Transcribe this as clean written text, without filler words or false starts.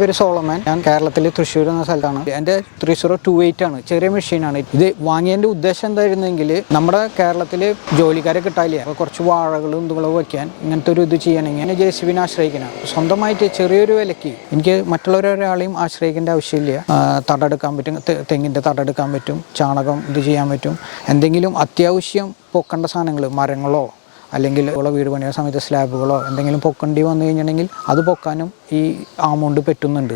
പേര് സോളമൻ. ഞാൻ കേരളത്തിൽ തൃശ്ശൂർ എന്ന സ്ഥലത്താണ്. എൻ്റെ 3028 ആണ്. ചെറിയ മെഷീനാണ്. ഇത് വാങ്ങിയതിൻ്റെ ഉദ്ദേശം എന്തായിരുന്നെങ്കിൽ നമ്മുടെ കേരളത്തിൽ ജോലിക്കാരെ കിട്ടാനില്ല. അപ്പോൾ കുറച്ച് വാഴകളും ഇതുകളും വയ്ക്കാൻ ഇങ്ങനത്തെ ഒരു ഇത് ചെയ്യണമെങ്കിൽ ഞാൻ JCBനെ ആശ്രയിക്കണം. സ്വന്തമായിട്ട് ചെറിയൊരു വിലയ്ക്ക് എനിക്ക് മറ്റുള്ളവരൊരാളെയും ആശ്രയിക്കേണ്ട ആവശ്യമില്ല. തടെടുക്കാൻ പറ്റും, തെങ്ങിൻ്റെ തടെടുക്കാൻ പറ്റും, ചാണകം ഇത് ചെയ്യാൻ പറ്റും. എന്തെങ്കിലും അത്യാവശ്യം പൊക്കേണ്ട സാധനങ്ങൾ, മരങ്ങളോ അല്ലെങ്കിൽ വീട് പണിയുന്ന സമയത്ത് സ്ലാബുകളോ എന്തെങ്കിലും പൊക്കേണ്ടി വന്നു കഴിഞ്ഞിട്ടുണ്ടെങ്കിൽ അത് പൊക്കാനും ഈ ആമൗണ്ട് പറ്റുന്നുണ്ട്.